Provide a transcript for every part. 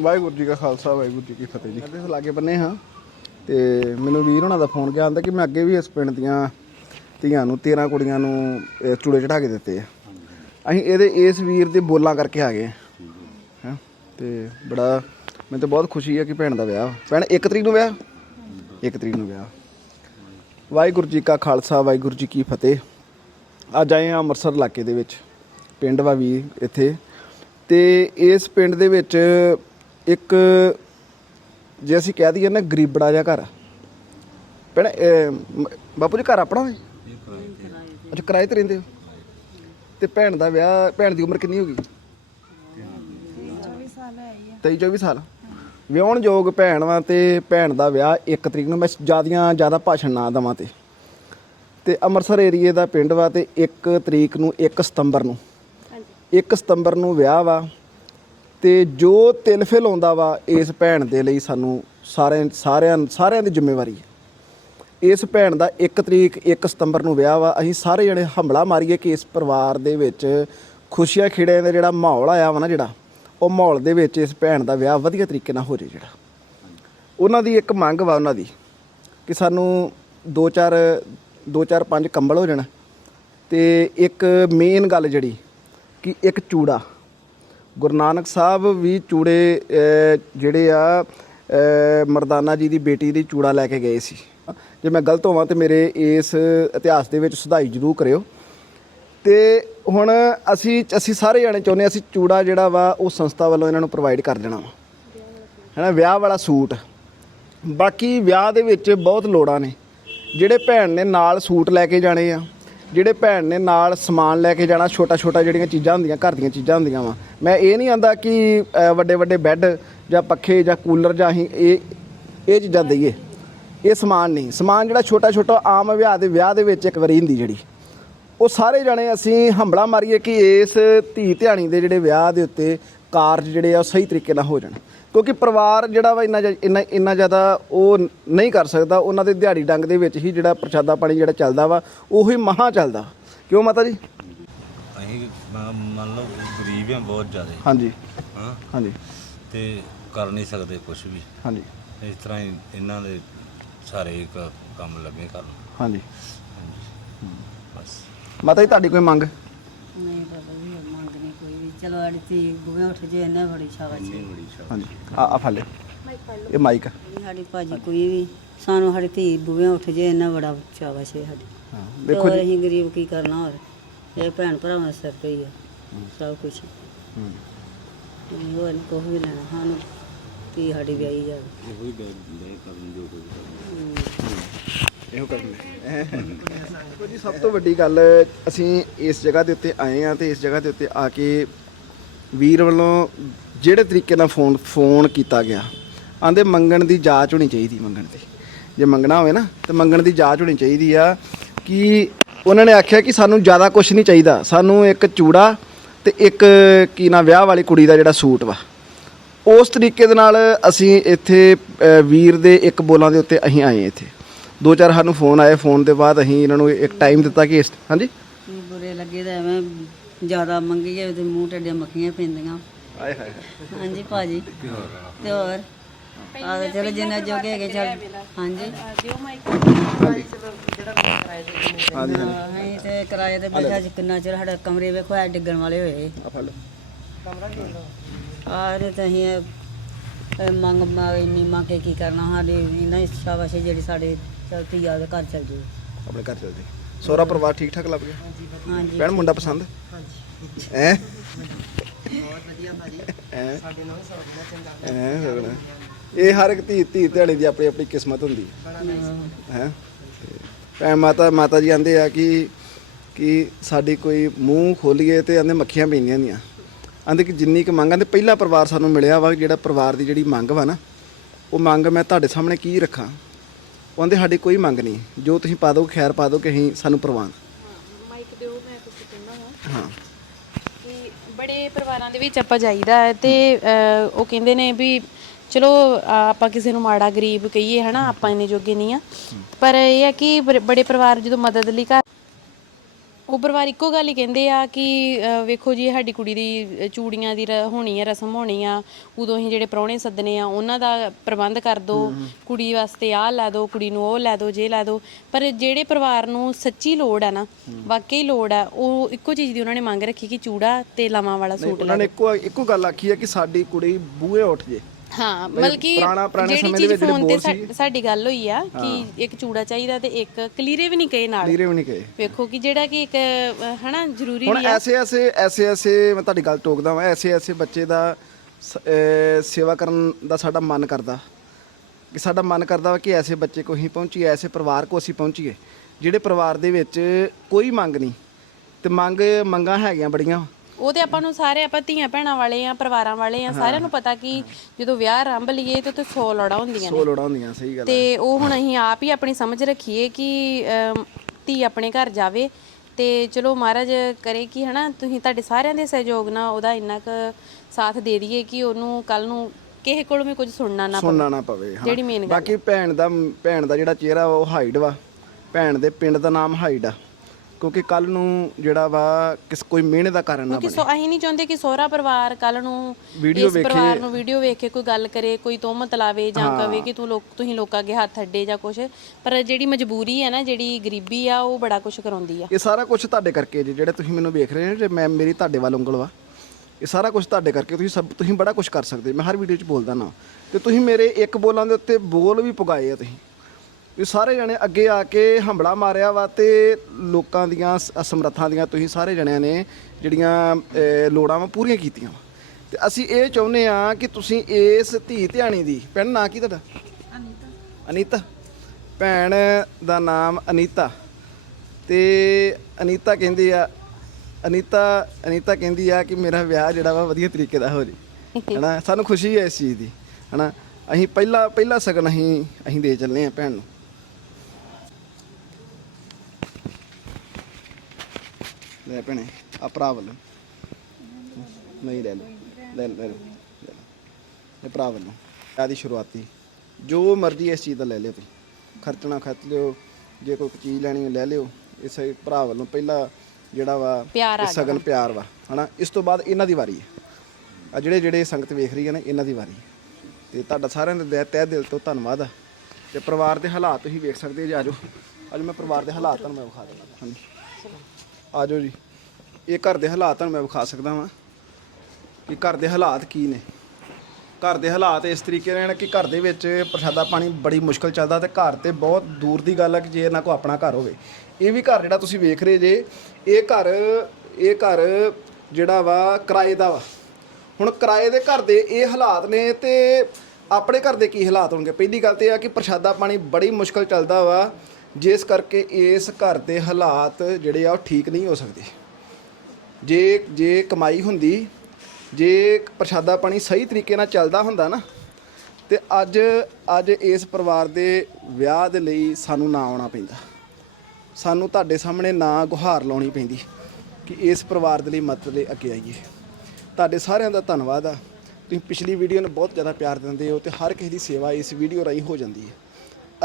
ਵਾਹਿਗੁਰੂ ਜੀ ਕਾ ਖਾਲਸਾ, ਵਾਹਿਗੁਰੂ ਜੀ ਕੀ ਫਤਿਹ ਜੀ। ਅਸੀਂ ਲਾਗੇ ਬੰਨੇ ਹਾਂ ਤੇ ਮੈਨੂੰ ਵੀਰ ਉਹਨਾਂ ਦਾ ਫੋਨ ਗਿਆ ਆਂਦਾ ਕਿ ਮੈਂ ਅੱਗੇ ਵੀ ਇਸ ਪਿੰਡ ਦੀਆਂ ਧੀਆਂ ਨੂੰ 13 ਕੁੜੀਆਂ ਨੂੰ ਇਹ ਚੂੜੇ ਚੜਾ ਕੇ ਦਿੱਤੇ ਆ। ਅਸੀਂ ਇਹਦੇ, ਇਸ ਵੀਰ ਦੇ ਬੋਲਾਂ ਕਰਕੇ ਆ ਗਏ ਹਾਂ, ਤੇ ਬੜਾ, ਮੈਨੂੰ ਤਾਂ ਬਹੁਤ ਖੁਸ਼ੀ ਹੈ ਕਿ ਭੈਣ ਦਾ ਵਿਆਹ ਭੈਣ 1 ਤਰੀਕ ਨੂੰ ਵਿਆਹ? 1 ਤਰੀਕ ਨੂੰ ਵਿਆਹ। ਵਾਹਿਗੁਰੂ ਜੀ ਕਾ ਖਾਲਸਾ, ਵਾਹਿਗੁਰੂ ਜੀ ਕੀ ਫਤਿਹ। ਅੱਜ ਆਏ ਹਾਂ ਅੰਮ੍ਰਿਤਸਰ ਇਲਾਕੇ ਦੇ ਵਿੱਚ। ਪਿੰਡ ਵਾ ਵੀ ਇੱਥੇ। ਤੇ ਇਸ ਪਿੰਡ ਦੇ ਵਿੱਚ ਇੱਕ ਜੇ ਅਸੀਂ ਕਹਿ ਦਈਏ ਨਾ ਗਰੀਬੜਾ ਜਿਹਾ ਘਰ। ਮ- ਬਾਪੂ ਜੀ ਘਰ ਆਪਣਾ ਵੇ ਅੱਛਾ ਕਿਰਾਏ ਤੇ ਰਹਿੰਦੇ ਹੋ? ਤੇ ਭੈਣ ਦਾ ਵਿਆਹ ਭੈਣ ਦੀ ਉਮਰ ਕਿੰਨੀ ਹੋ ਗਈ? 23 24 ਸਾਲ। ਵਿਆਹਣ ਯੋਗ ਭੈਣ ਵਾ ਤੇ ਭੈਣ ਦਾ ਵਿਆਹ 1 ਤਰੀਕ ਨੂੰ। ਮੈਂ ਜਿਆਦੀਆਂ ਜ਼ਿਆਦਾ ਭਾਸ਼ਣ ਨਾ ਦਵਾਂ ਤੇ। ਤੇ ਅੰਮ੍ਰਿਤਸਰ ਏਰੀਏ ਦਾ ਪਿੰਡ ਵਾ ਤੇ 1 ਤਰੀਕ ਨੂੰ 1 ਸਤੰਬਰ ਨੂੰ। 1 ਸਤੰਬਰ ਨੂੰ ਵਿਆਹ ਵਾ ਤੇ ਜੋ ਤਿਲ ਫਿਲ ਆਉਂਦਾ ਵਾ ਇਸ ਭੈਣ ਦੇ ਲਈ ਸਾਨੂੰ ਸਾਰੇ ਸਾਰਿਆਂ ਸਾਰਿਆਂ ਦੀ ਜ਼ਿੰਮੇਵਾਰੀ ਹੈ। ਇਸ ਭੈਣ ਦਾ 1 ਤਰੀਕ 1 ਸਤੰਬਰ ਨੂੰ ਵਿਆਹ ਵਾ। ਅਸੀਂ ਸਾਰੇ ਜਣੇ ਹਮਲਾ ਮਾਰੀਏ ਕਿ ਇਸ ਪਰਿਵਾਰ ਦੇ ਵਿੱਚ ਖੁਸ਼ੀਆਂ ਖੇੜਿਆਂ ਦਾ ਜਿਹੜਾ ਮਾਹੌਲ ਆਇਆ ਵਾ ਨਾ ਜਿਹੜਾ, ਉਹ ਮਾਹੌਲ ਦੇ ਵਿੱਚ ਇਸ ਭੈਣ ਦਾ ਵਿਆਹ ਵਧੀਆ ਤਰੀਕੇ ਨਾਲ ਹੋ ਜੇ ਜਿਹੜਾ। ਉਹਨਾਂ ਦੀ ਇੱਕ ਮੰਗ ਵਾ ਉਹਨਾਂ ਦੀ ਕਿ ਸਾਨੂੰ 2-4 2-4 5 ਕੰਬਲ ਹੋ ਜਾਣ ਤੇ ਇੱਕ ਮੇਨ ਗੱਲ ਜਿਹੜੀ ਕਿ ਇੱਕ ਚੂੜਾ। ਗੁਰੂ ਨਾਨਕ ਸਾਹਿਬ ਵੀ ਚੂੜੇ ਜਿਹੜੇ ਆ ਮਰਦਾਨਾ ਜੀ ਦੀ ਬੇਟੀ ਦੀ ਚੂੜਾ ਲੈ ਕੇ ਗਏ ਸੀ। ਜੇ ਮੈਂ ਗਲਤ ਹੋਵਾਂ ਤੇ ਮੇਰੇ ਇਸ ਇਤਿਹਾਸ ਦੇ ਵਿੱਚ ਸੁਧਾਈ ਜ਼ਰੂਰ ਕਰਿਓ। ਤੇ ਹੁਣ ਅਸੀਂ ਅਸੀਂ ਸਾਰੇ ਜਾਣੇ ਚਾਹੁੰਦੇ ਹਾਂ ਅਸੀਂ ਚੂੜਾ ਜਿਹੜਾ ਵਾ, ਉਹ ਸੰਸਥਾ ਵੱਲੋਂ ਇਹਨਾਂ ਨੂੰ ਪ੍ਰੋਵਾਈਡ ਕਰ ਦੇਣਾ ਵਾ। ਹੈਨਾ, ਵਿਆਹ ਵਾਲਾ ਸੂਟ। ਬਾਕੀ ਵਿਆਹ ਦੇ ਵਿੱਚ ਬਹੁਤ ਲੋੜਾਂ ਨੇ। ਜਿਹੜੇ ਭੈਣ ਨੇ ਨਾਲ ਸੂਟ ਲੈ ਕੇ ਜਾਣੇ ਆ। ਜਿਹੜੇ ਭੈਣ ਨੇ ਨਾਲ ਸਮਾਨ ਲੈ ਕੇ ਜਾਣਾ ਛੋਟਾ ਛੋਟਾ ਜਿਹੜੀਆਂ ਚੀਜ਼ਾਂ ਹੁੰਦੀਆਂ, ਘਰ ਦੀਆਂ ਚੀਜ਼ਾਂ ਹੁੰਦੀਆਂ ਵਾ। ਮੈਂ ਇਹ ਨਹੀਂ ਆਂਦਾ ਕਿ ਵੱਡੇ ਵੱਡੇ ਬੈੱਡ ਜਾਂ ਪੱਖੇ ਜਾਂ ਕੂਲਰ ਜਾਂ ਅਸੀਂ ਇਹ ਇਹ ਚੀਜ਼ਾਂ ਦਈਏ। ਇਹ ਸਮਾਨ ਨਹੀਂ। ਸਮਾਨ ਜਿਹੜਾ ਛੋਟਾ ਛੋਟਾ ਆਮ ਵਿਆਹ ਦੇ ਵਿਆਹ ਦੇ ਵਿੱਚ ਇੱਕ ਵਾਰੀ ਹੁੰਦੀ ਜਿਹੜੀ। ਉਹ ਸਾਰੇ ਜਣੇ ਅਸੀਂ ਹੰਬਲਾ ਮਾਰੀਏ ਕਿ ਇਸ ਧੀ ਧਿਆਣੀ ਦੇ ਜਿਹੜੇ ਵਿਆਹ ਦੇ ਉੱਤੇ ਕਾਰਜ ਜਿਹੜੇ ਆ ਉਹ ਸਹੀ ਤਰੀਕੇ ਨਾਲ ਹੋ ਜਾਣ। ਕਿਉਂਕਿ ਪਰਿਵਾਰ ਜਿਹੜਾ ਵਾ ਇੰਨਾ ਇੰਨਾ ਇੰਨਾ ਜ਼ਿਆਦਾ ਉਹ ਨਹੀਂ ਕਰ ਸਕਦਾ। ਉਹਨਾਂ ਦੇ ਦਿਹਾੜੀ ਡੰਗ ਦੇ ਵਿੱਚ ਹੀ ਜਿਹੜਾ ਪ੍ਰਸ਼ਾਦਾ ਪਾਣੀ ਜਿਹੜਾ ਚੱਲਦਾ ਵਾ ਉਹੀ ਮਹਾ ਚੱਲਦਾ। ਕਿਉਂ ਮਾਤਾ ਜੀ? ਅਸੀਂ ਮੰਨ ਲਓ ਗਰੀਬ ਹਾਂ ਬਹੁਤ ਜ਼ਿਆਦਾ। ਹਾਂਜੀ। ਹਾਂ। ਹਾਂਜੀ। ਤੇ ਕਰ ਨਹੀਂ ਸਕਦੇ ਕੁਝ ਵੀ। ਹਾਂਜੀ। ਇਸ ਤਰ੍ਹਾਂ ਹੀ ਇਹਨਾਂ ਦੇ ਸਾਰੇ ਕ- ਕੰਮ ਲੱਗੇ ਕਰਨ। ਹਾਂਜੀ। ਮਾਤਾ ਜੀ ਤੁਹਾਡੀ ਕੋਈ ਮੰਗ? ਨਹੀਂ ਬਾਬਾ ਜੀ ਮੰਗ ਨਹੀਂ ਕੋਈ ਵੀ। ਚਲੋ ਅੜੀ ਧੀ ਬੂਹੇ ਉੱਠ ਜੇ ਇਹਨੇ ਬੜੀ ਸ਼ਾਬਾਸ਼ ਹੈ। ਹਾਂਜੀ ਆ ਆ ਫੜ ਲੈ। ਇਹ ਮਾਈਕ ਆ। ਸਾਡੀ ਭਾਜੀ ਕੋਈ ਵੀ ਸਾਨੂੰ ਸਾਡੀ ਧੀ ਬੂਹੇ ਉੱਠ ਜੇ ਇਹਨੇ ਬੜਾ ਸ਼ਾਬਾਸ਼ ਹੈ ਸਾਡੀ। ਹਾਂ ਦੇਖੋ ਦੇਖੋ ਜੀ। ਅਸੀਂ ਗਰੀਬ ਕੀ ਕਰਨਾ ਹੋਰ? ਇਹ ਭੈਣ ਭਰਾਵਾਂ ਦੇ ਸਿਰ ਤੇ ਹੀ ਆ ਸਭ ਕੁਝ ਹੂੰ। ਹੋਰ ਵੀ ਲੈਣਾ ਸਾਨੂੰ ਧੀ ਸਾਡੀ ਵਿਆਹੀ ਜਾਵੇ। ਇਹੋ ਹੀ ਲੈ ਦੇਖੋ ਜੀ ਸਭ ਤੋਂ ਵੱਡੀ ਗੱਲ, ਅਸੀਂ ਇਸ ਜਗ੍ਹਾ ਦੇ ਉੱਤੇ ਆਏ ਆ ਤੇ ਇਸ ਜਗ੍ਹਾ ਦੇ ਉੱਤੇ ਆ ਕੇ ਵੀਰ ਵੱਲੋਂ ਜਿਹੜੇ ਤਰੀਕੇ ਨਾਲ ਫੋਨ ਫੋਨ ਕੀਤਾ ਗਿਆ, ਆਂਦੇ ਮੰਗਣ ਦੀ ਜਾਂਚ ਹੋਣੀ ਚਾਹੀਦੀ ਮੰਗਣ ਦੀ ਜੇ ਮੰਗਣਾ ਹੋਵੇ ਨਾ, ਤੇ ਮੰਗਣ ਦੀ ਜਾਂਚ ਹੋਣੀ ਚਾਹੀਦੀ ਆ ਕਿ ਉਹਨਾਂ ਨੇ ਆਖਿਆ ਕਿ ਸਾਨੂੰ ਜ਼ਿਆਦਾ ਕੁਝ ਨਹੀਂ ਚਾਹੀਦਾ। ਸਾਨੂੰ ਇੱਕ ਚੂੜਾ ਤੇ ਇੱਕ, ਕੀ ਨਾ, ਵਿਆਹ ਵਾਲੀ ਕੁੜੀ ਦਾ ਜਿਹੜਾ ਸੂਟ ਵਾ। ਉਸ ਤਰੀਕੇ ਦੇ ਨਾਲ ਅਸੀਂ ਇੱਥੇ ਵੀਰ ਦੇ ਇੱਕ ਬੋਲਾਂ ਦੇ ਉੱਤੇ ਅਸੀਂ ਆਏ ਇੱਥੇ। ਦੋ ਚਾਰ ਸਾਨੂੰ ਫੋਨ ਆਏ ਫੋਨ ਦੇ ਬਾਅਦ ਅਸੀਂ ਇਹਨਾਂ ਨੂੰ ਇੱਕ ਟਾਈਮ ਦਿੱਤਾ ਕਿ ਇਸ ਹਾਂਜੀ? ਕੀ ਬੁਰੇ ਲੱਗੇ ਤਾਂ ਐਵੇਂ ਜ਼ਿਆਦਾ ਮੰਗੀਏ ਤੇ ਮੂੰਹ ਟੱਡੇ ਮੱਖੀਆਂ ਪੈਂਦੀਆਂ। ਹਾਏ ਹਾਂਜੀ ਭਾਜੀ। ਤੇ ਹੋਰ? ਆ ਤੇ ਚਲੋ ਜਿੰਨਾ ਜੋਗੇ ਹੈਗੇ ਚੱਲ। ਹਾਂਜੀ। ਹਾਂਜੀ ਹਾਂਜੀ। ਅਸੀਂ ਤੇ ਕਿਰਾਏ ਤੇ ਬੈਠਾ ਸੀ ਕਿੰਨਾ ਚਿਰ ਸਾਡਾ ਕਮਰੇ ਵੇਖੋ ਐ ਡਿੱਗਣ ਵਾਲੇ ਹੋਏ। ਆ ਫੜ ਲਓ। ਆ ਤੇ ਅਸੀਂ ਇਹ- ਮੰਗ ਮੰਗ ਇੰਨੀ ਮੰਗ ਕੇ ਕੀ ਕਰਨਾ ਸਾਡੀ ਇਹਨਾਂ ਦੀ ਸ਼ਾਬਾਸ਼ ਹੈ ਜਿਹੜੀ ਸਾਡੇ ਚਲਤੀ ਆ ਘਰ ਚੱਲ ਜੀ। ਆਪਣੇ ਘਰ ਸੋਹਰਾ ਪਰਿਵਾਰ ਠੀਕ ਠਾਕ ਲੱਗ ਗਿਆ? ਹਾਂਜੀ ਭੈਣ ਮੁੰਡਾ ਪਸੰਦ? ਹਾਂਜੀ। ਹੈ? ਬਹੁਤ ਵਧੀਆ ਭਾਜੀ। ਸਾਡੇ ਨਾਲ ਇਹ ਹਰ ਇੱਕ ਧੀ ਧੀ ਧਿਆਣੀ ਦੀ ਆਪਣੀ ਆਪਣੀ ਕਿਸਮਤ ਹੁੰਦੀ ਹੈ। ਹੈ। ਭੈਣ ਮਾਤਾ ਮਾਤਾ ਜੀ ਆਂਦੇ ਆ ਕਿ ਕਿ ਸਾਡੀ ਕੋਈ ਮੂੰਹ ਖੋਲੀਏ ਤੇ ਆਂਦੇ ਮੱਖੀਆਂ ਪੈਂਦੀਆਂ ਹੁੰਦੀਆਂ ਆਂਦੇ ਕਿ ਜਿੰਨੀ ਕੁ ਮੰਗਾਂ ਤੇ ਪਹਿਲਾ ਪਰਿਵਾਰ ਸਾਨੂੰ ਮਿਲਿਆ ਵਾ ਜਿਹੜਾ ਪਰਿਵਾਰ ਦੀ ਜਿਹੜੀ ਮੰਗ ਵਾ ਨਾ ਉਹ ਮੰਗ ਮੈਂ ਤੁਹਾਡੇ ਸਾਹਮਣੇ ਕੀ ਰੱਖਾਂ? ਉਹ ਆਂਦੇ ਸਾਡੀ ਕੋਈ ਮੰਗ ਨਹੀਂ। ਜੋ ਤੁਸੀਂ ਪਾ ਦਿਓ ਖੈਰ ਪਾ ਦਿਓ ਕਿ ਅਸੀਂ ਸਾਨੂੰ ਪ੍ਰਵਾਨ। ਮਾਈਕ ਦਿਓ ਮੈਂ ਕੁਝ ਕਹਿਣਾ ਹਾਂ। ਹਾਂ। ਕਿ ਬੜੇ ਪਰਿਵਾਰਾਂ ਦੇ ਵਿੱਚ ਆਪਾਂ ਜਾਈਦਾ ਹੈ ਤੇ ਅਹ, ਉਹ ਕਹਿੰਦੇ ਨੇ ਵੀ ਚਲੋ ਅਹ, ਆਪਾਂ ਕਿਸੇ ਨੂੰ ਮਾੜਾ ਗਰੀਬ ਕਹੀਏ ਹਨਾ ਆਪਾਂ ਇੰਨੇ ਜੋਗੇ ਨਹੀਂ ਆ। ਪਰ ਇਹ ਹੈ ਕਿ ਬੜੇ- ਬੜੇ ਪਰਿਵਾਰ ਜਦੋਂ ਮਦਦ ਲਈ ਘਰ ਉਹ ਪਰਿਵਾਰ ਇੱਕੋ ਗੱਲ ਹੀ ਕਹਿੰਦੇ ਆ ਕਿ ਅ, ਵੇਖੋ ਜੀ ਸਾਡੀ ਕੁੜੀ ਦੀ ਅ, ਚੂੜੀਆਂ ਦੀ ਰ- ਹੋਣੀ ਆ ਰਸਮ ਹੋਣੀ ਆ ਉਦੋਂ ਅਸੀਂ ਜਿਹੜੇ ਪ੍ਰਾਹੁਣੇ ਸੱਦਨੇ ਆ ਉਹਨਾਂ ਦਾ ਪ੍ਰਬੰਧ ਕਰ ਦਿਓ ਕੁੜੀ ਵਾਸਤੇ ਆਹ ਲੈ ਦਿਓ ਕੁੜੀ ਨੂੰ ਉਹ ਲੈ ਦਿਓ ਜੇ ਲੈ ਦਿਓ ਪਰ ਜਿਹੜੇ ਪਰਿਵਾਰ ਨੂੰ ਸੱਚੀ ਲੋੜ ਆ ਨਾ ਵਾਕਈ ਲੋੜ ਆ ਉਹ ਇੱਕੋ ਚੀਜ਼ ਦੀ ਉਹਨਾਂ ਨੇ ਮੰਗ ਰੱਖੀ ਕਿ ਚੂੜਾ ਤੇ ਲਾਵਾਂ ਵਾਲਾ ਸੂਟ ਉਹਨਾਂ ਨੇ ਇੱਕੋ ਇੱਕੋ ਗੱਲ ਆਖੀ ਹੈ ਕਿ ਸਾਡੀ ਕੁੜੀ ਬੂਹੇ ਉੱਠ ਜੇ। ਹਾਂ ਮਤਲਬ ਕਿ ਪੁਰਾਣਾ- ਪੁਰਾਣੇ ਜਿਹੜੀ ਸਮੇਂ ਦੇ ਚੀਜ਼ ਵਿੱਚ ਫੋਨ ਤੇ ਸਾ- ਸਾਡੀ ਗੱਲ ਹੋਈ ਆ ਕਿ ਇੱਕ ਚੂੜਾ ਚਾਹੀਦਾ ਤੇ ਇੱਕ ਕਲੀਰੇ ਵੀ ਨਹੀਂ ਕਹੇ ਨਾਲ। ਲੀਰੇ ਵੀ ਨਹੀਂ ਕਹੇ। ਵੇਖੋ ਕਿ ਜਿਹੜਾ ਕਿ ਇੱਕ ਅ, ਹਨਾ ਜ਼ਰੂਰੀ ਹੁਣ ਐਸੇ ਐਸੇ ਐਸੇ ਐਸੇ ਮੈਂ ਤੁਹਾਡੀ ਗੱਲ ਟੋਕਦਾ ਵਾਂ ਐਸੇ ਐਸੇ ਬੱਚੇ ਦਾ ਸ- ਅਹ ਸੇਵਾ ਕਰਨ ਦਾ ਸਾਡਾ ਮਨ ਕਰਦਾ। ਕਿ ਸਾਡਾ ਮਨ ਕਰਦਾ ਵਾ ਕਿ ਐਸੇ ਬੱਚੇ ਕੋ ਅਸੀਂ ਪਹੁੰਚੀਏ ਐਸੇ ਪਰਿਵਾਰ ਕੋ ਅਸੀਂ ਪਹੁੰਚੀਏ। ਜਿਹੜੇ ਪਰਿਵਾਰ ਦੇ ਵਿੱਚ ਕੋਈ ਮੰਗ ਨਹੀਂ ਤੇ ਮੰਗ ਮੰਗਾਂ ਹੈਗੀਆਂ ਬੜੀਆਂ। ਉਹ ਤੇ ਆਪਾਂ ਨੂੰ ਸਾਰੇ ਆਪਾਂ ਧੀਆਂ ਭੈਣਾਂ ਵਾਲੇ ਆ ਪਰਿਵਾਰਾਂ ਵਾਲੇ ਆ ਸਾਰਿਆਂ ਨੂੰ ਪਤਾ ਕਿ ਜਦੋਂ ਵਿਆਹ ਆਰੰਭ ਲਈਏ ਤੇ ਉੱਥੇ 100 ਲੋੜਾਂ ਹੁੰਦੀਆਂ ਨੇ। ਸੋ ਲੋੜਾਂ ਹੁੰਦੀਆਂ ਸਹੀ ਗੱਲ। ਤੇ ਉਹ ਹੁਣ ਅਸੀਂ ਆਪ ਹੀ ਆਪਣੀ ਸਮਝ ਰੱਖੀਏ ਕਿ ਧੀ ਆਪਣੇ ਘਰ ਜਾਵੇ। ਤੇ ਚਲੋ ਮਹਾਰਾਜ ਕਰੇ ਕਿ ਹਨਾ ਤੁਸੀਂ ਤੁਹਾਡੇ ਸਾਰਿਆਂ ਦੇ ਸਹਿਯੋਗ ਨਾਲ ਉਹਦਾ ਇੰਨਾ ਕੁ ਸਾਥ ਦੇ ਦਈਏ ਕਿ ਉਹਨੂੰ ਕੱਲ ਨੂੰ ਕਿਸੇ ਕੋਲੋਂ ਵੀ ਕੁਝ ਸੁਣਨਾ ਨਾ ਪਵੇ। ਸੁਣਨਾ ਨਾ ਪਵੇ। ਜਿਹੜੀ main ਗੱਲ ਬਾਕੀ ਭੈਣ ਦਾ ਭੈਣ ਦਾ ਜਿਹੜਾ ਚਿਹਰਾ ਉਹ ਹਾਈਡ ਵਾ। ਭੈਣ ਦੇ ਪਿੰਡ ਦਾ ਨਾਮ ਹਾਈਡ ਆ। ਕਿਉਂਕਿ ਕੱਲ ਨੂੰ ਜਿਹੜਾ ਵਾ ਕਿਸ ਕੋਈ ਮਿਹਣੇ ਦਾ ਕਾਰਨ ਨਾ ਕਿ ਬਣੇ। ਸੋ ਅਸੀਂ ਨਹੀਂ ਚਾਹੁੰਦੇ ਕਿ ਸਹੁਰਾ ਪਰਿਵਾਰ ਕੱਲ ਨੂੰ ਵੀਡੀਓ ਇਸ ਪਰਿਵਾਰ ਨੂੰ ਵੀਡੀਓ ਵੇਖ ਕੇ ਕੋਈ ਗੱਲ ਕਰੇ ਕੋਈ ਤੋਮਤ ਲਾਵੇ ਜਾਂ ਕਵੇ ਕਿ ਤੂੰ ਲੋਕ ਤੁਸੀਂ ਲੋਕਾਂ ਅੱਗੇ ਹੱਥ ਅੱਡੇ ਜਾਂ ਕੁਝ ਪਰ ਜਿਹੜੀ ਮਜਬੂਰੀ ਹੈ ਨਾ ਜਿਹੜੀ ਗਰੀਬੀ ਆ ਉਹ ਬੜਾ ਕੁਝ ਕਰਾਉਂਦੀ ਆ। ਇਹ ਸਾਰਾ ਕੁਝ ਤੁਹਾਡੇ ਕਰਕੇ ਜੀ ਜਿਹੜੇ ਤੁਸੀਂ ਮੈਨੂੰ ਵੇਖ ਰਹੇ ਹੋ ਜੇ ਮੈਂ ਮੇਰੀ ਤੁਹਾਡੇ ਵੱਲ ਉਂਗਲ ਵਾ ਇਹ ਸਾਰਾ ਕੁਝ ਤੁਹਾਡੇ ਕਰਕੇ ਤੁਸੀਂ ਸਭ ਤੁਸੀਂ ਬੜਾ ਕੁਝ ਕਰ ਸਕਦੇ। ਮੈਂ ਹਰ ਵੀਡੀਓ 'ਚ ਬੋਲਦਾ ਨਾ। ਤੇ ਤੁਸੀਂ ਮੇਰੇ ਇੱਕ ਬੋਲਾਂ ਦੇ ਉੱਤੇ ਬੋਲ ਵੀ ਪੁਗਾਏ ਆ ਤੁਸੀਂ। ਇਹ ਸਾਰੇ ਜਣੇ ਅੱਗੇ ਆ ਕੇ ਹੰਬੜਾ ਮਾਰਿਆ ਵਾ ਤੇ ਲੋਕਾਂ ਦੀਆਂ ਸ- ਅਸਮਰੱਥਾਂ ਦੀਆਂ ਤੁਸੀਂ ਸਾਰੇ ਜਣਿਆਂ ਨੇ ਜਿਹੜੀਆਂ ਲੋੜਾਂ ਵਾ ਪੂਰੀਆਂ ਕੀਤੀਆਂ ਵਾ। ਤੇ ਅਸੀਂ ਇਹ ਚਾਹੁੰਦੇ ਆ ਕਿ ਤੁਸੀਂ ਇਸ ਧੀ ਧਿਆਣੀ ਦੀ ਭੈਣ ਨਾਂ ਕੀ ਤੁਹਾਡਾ? ਅਨੀਤਾ। ਅਨੀਤਾ। ਭੈਣ ਦਾ ਨਾਮ ਅਨੀਤਾ। ਤੇ ਅਨੀਤਾ ਕਹਿੰਦੀ ਆ ਅਨੀਤਾ ਅਨੀਤਾ ਕਹਿੰਦੀ ਆ ਕਿ ਮੇਰਾ ਵਿਆਹ ਜਿਹੜਾ ਵਾ ਵਧੀਆ ਤਰੀਕੇ ਦਾ ਹੋ ਜੇ। ਹਨਾ? ਸਾਨੂੰ ਖੁਸ਼ੀ ਹੈ ਇਸ ਚੀਜ਼ ਦੀ। ਹਨਾ? ਅਸੀਂ ਪਹਿਲਾ ਪਹਿਲਾ ਸਗਨ ਅਸੀਂ ਅਸੀਂ ਦੇ ਚੱਲੇ ਆ ਭੈਣ ਨੂੰ। ਲੈ ਭੈਣੇ ਆ ਭਰਾ ਵੱਲੋਂ। ਨਹੀਂ ਲੈ ਲਓ ਲੈ ਲਓ, ਲੈ ਲਓ, ਲੈ। ਲਓ। ਇਹ ਭਰਾ ਵੱਲੋਂ। ਆਦੀ ਸ਼ੁਰੂਆਤੀ। ਜੋ ਮਰਜ਼ੀ ਇਸ ਚੀਜ਼ ਦਾ ਲੈ ਲਿਓ ਤੁਸੀਂ। ਖਰਚਣਾ ਖਰਚ ਲਿਓ ਜੇ ਕੋਈ ਚੀਜ਼ ਲੈਣੀ ਹੈ ਲੈ ਲਿਓ। ਇਸ ਭਰਾ ਵੱਲੋਂ ਪਹਿਲਾ ਜਿਹੜਾ ਵਾ ਪਿਆਰ ਆ ਇਹ ਸਗਨ ਪਿਆਰ ਵਾ ਹਨਾ? ਇਸ ਤੋਂ ਬਾਅਦ ਇਹਨਾਂ ਦੀ ਵਾਰੀ ਹੈ। ਆ ਜਿਹੜੇ ਜਿਹੜੇ ਸੰਗਤ ਵੇਖ ਰਹੀ ਹੈ ਨਾ ਇਹਨਾਂ ਦੀ ਵਾਰੀ ਹੈ। ਤੇ ਤੁਹਾਡਾ ਸਾਰਿਆਂ ਦਾ ਤਹਿ ਦਿਲ ਤੋਂ ਧੰਨਵਾਦ ਆ। ਤੇ ਪਰਿਵਾਰ ਦੇ ਹਾਲਾਤ ਤੁਸੀਂ ਵੇਖ ਸਕਦੇ ਜੀ ਆਜੋ ਅੱਜ ਮੈਂ ਪਰਿਵਾਰ ਦੇ ਹਾਲਾਤ ਤੁਹਾਨੂੰ ਮੈਂ ਵਿਖਾ ਦਿੰਦਾ। ਹਾਂਜੀ। ਆਜੋ ਜੀ। ਇਹ ਘਰ ਦੇ ਹਾਲਾਤ ਤੁਹਾਨੂੰ ਮੈਂ ਵਿਖਾ ਸਕਦਾ ਵਾਂ ਕਿ ਘਰ ਦੇ ਹਾਲਾਤ ਕੀ ਨੇ। ਘਰ ਦੇ ਹਾਲਾਤ ਇਸ ਤਰੀਕੇ ਨਾਲ ਕਿ ਘਰ ਦੇ ਵਿੱਚ ਪ੍ਰਸ਼ਾਦਾ ਪਾਣੀ ਬੜੀ ਮੁਸ਼ਕਲ ਚੱਲਦਾ ਤੇ ਘਰ ਤੇ ਬਹੁਤ ਦੂਰ ਦੀ ਗੱਲ ਹੈ ਕਿ ਜੇ ਇਹਨਾਂ ਕੋ ਆਪਣਾ ਘਰ ਹੋਵੇ। ਇਹ ਵੀ ਘਰ ਜਿਹੜਾ ਤੁਸੀਂ ਵੇਖ ਰਹੇ ਜੇ, ਇਹ ਘਰ ਇਹ ਘਰ ਜਿਹੜਾ ਵਾ ਕਿਰਾਏ ਦਾ ਵਾ। ਹੁਣ ਕਿਰਾਏ ਦੇ ਘਰ ਦੇ ਇਹ ਹਾਲਾਤ ਨੇ ਤੇ ਆਪਣੇ ਘਰ ਦੇ ਕੀ ਹਾਲਾਤ ਹੋਣਗੇ? ਪਹਿਲੀ ਗੱਲ ਤੇ ਇਹ ਆ ਕਿ ਪ੍ਰਸ਼ਾਦਾ ਪਾਣੀ ਬੜੀ ਮੁਸ਼ਕਲ ਚੱਲਦਾ ਵਾ ਜਿਸ ਕਰਕੇ ਇਸ ਘਰ ਦੇ ਹਾਲਾਤ ਜਿਹੜੇ ਆ ਉਹ ਠੀਕ ਨਹੀਂ ਹੋ ਸਕਦੇ। ਜੇ ਜੇ ਕਮਾਈ ਹੁੰਦੀ, ਜੇ ਪ੍ਰਸ਼ਾਦਾ ਪਾਣੀ ਸਹੀ ਤਰੀਕੇ ਨਾਲ ਚੱਲਦਾ ਹੁੰਦਾ ਨਾ, ਤੇ ਅੱਜ ਅੱਜ ਇਸ ਪਰਿਵਾਰ ਦੇ ਵਿਆਹ ਦੇ ਲਈ ਸਾਨੂੰ ਨਾ ਆਉਣਾ ਪੈਂਦਾ। ਸਾਨੂੰ ਤੁਹਾਡੇ ਸਾਹਮਣੇ ਨਾ ਗੁਹਾਰ ਲਾਉਣੀ ਪੈਂਦੀ ਕਿ ਇਸ ਪਰਿਵਾਰ ਦੇ ਲਈ ਮਦਦ ਲਈ ਅੱਗੇ ਆਈਏ। ਤੁਹਾਡੇ ਸਾਰਿਆਂ ਦਾ ਧੰਨਵਾਦ ਆ। ਤੁਸੀਂ ਪਿਛਲੀ ਵੀਡੀਓ ਨੂੰ ਬਹੁਤ ਜ਼ਿਆਦਾ ਪਿਆਰ ਦਿੰਦੇ ਹੋ ਤੇ ਹਰ ਕਿਸੇ ਦੀ ਸੇਵਾ ਇਸ ਵੀਡੀਓ ਰਾਹੀਂ ਹੋ ਜਾਂਦੀ ਹੈ।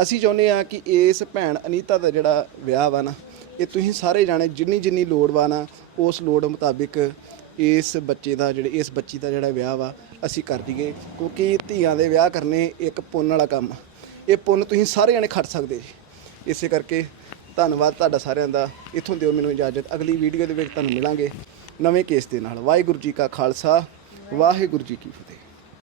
ਅਸੀਂ ਚਾਹੁੰਦੇ ਆ ਕਿ ਇਸ ਭੈਣ ਅਨੀਤਾ ਦਾ ਜਿਹੜਾ ਵਿਆਹ ਵਾ ਨਾ, ਇਹ ਤੁਸੀਂ ਸਾਰੇ ਜਾਣੇ ਜਿੰਨੀ ਜਿੰਨੀ ਲੋੜ ਵਾ ਨਾ, ਉਸ ਲੋੜ ਮੁਤਾਬਿਕ ਇਸ ਬੱਚੇ ਦਾ ਜਿਹੜੇ, ਇਸ ਬੱਚੀ ਦਾ ਜਿਹੜਾ ਵਿਆਹ ਵਾ, ਅਸੀਂ ਕਰ ਦਈਏ। ਕਿਉਂਕਿ ਧੀਆਂ ਦੇ ਵਿਆਹ ਕਰਨੇ ਇੱਕ ਪੁੰਨ ਵਾਲਾ ਕੰਮ ਆ। ਇਹ ਪੁੰਨ ਤੁਸੀਂ ਸਾਰੇ ਜਾਣੇ ਖੱਟ ਸਕਦੇ ਜੀ। ਇਸੇ ਕਰਕੇ ਧੰਨਵਾਦ ਤੁਹਾਡਾ ਸਾਰਿਆਂ ਦਾ। ਇੱਥੋਂ ਦਿਓ ਮੈਨੂੰ ਇਜਾਜ਼ਤ। ਅਗਲੀ ਵੀਡੀਓ ਦੇ ਵਿੱਚ ਤੁਹਾਨੂੰ ਮਿਲਾਂਗੇ ਨਵੇਂ ਕੇਸ ਦੇ ਨਾਲ। ਵਾਹਿਗੁਰੂ ਜੀ ਕਾ ਖਾਲਸਾ, ਵਾਹਿਗੁਰੂ ਜੀ ਕੀ ਫਤਿਹ।